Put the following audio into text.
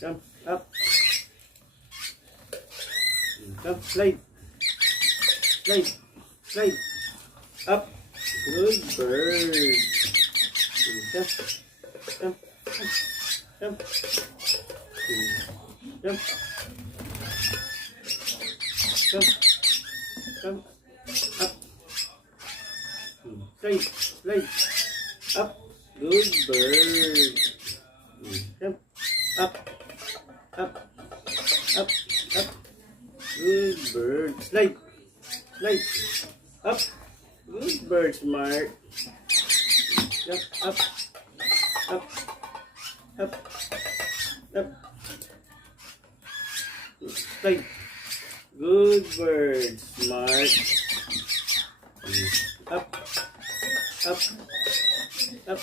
Jump. Up. Jump. Slide. Slide. Slide. Up. Good bird. Jump. Jump. Jump. Jump. Jump. Jump. Up. Slide. Slide. Up. Good bird. Jump. Up. Up. Up. Up. Good bird. Slide. Slide. Up. Good bird, smart. Jump. Up. Up. Up. Up. Slide. Good bird, smart. Up. Up. Up.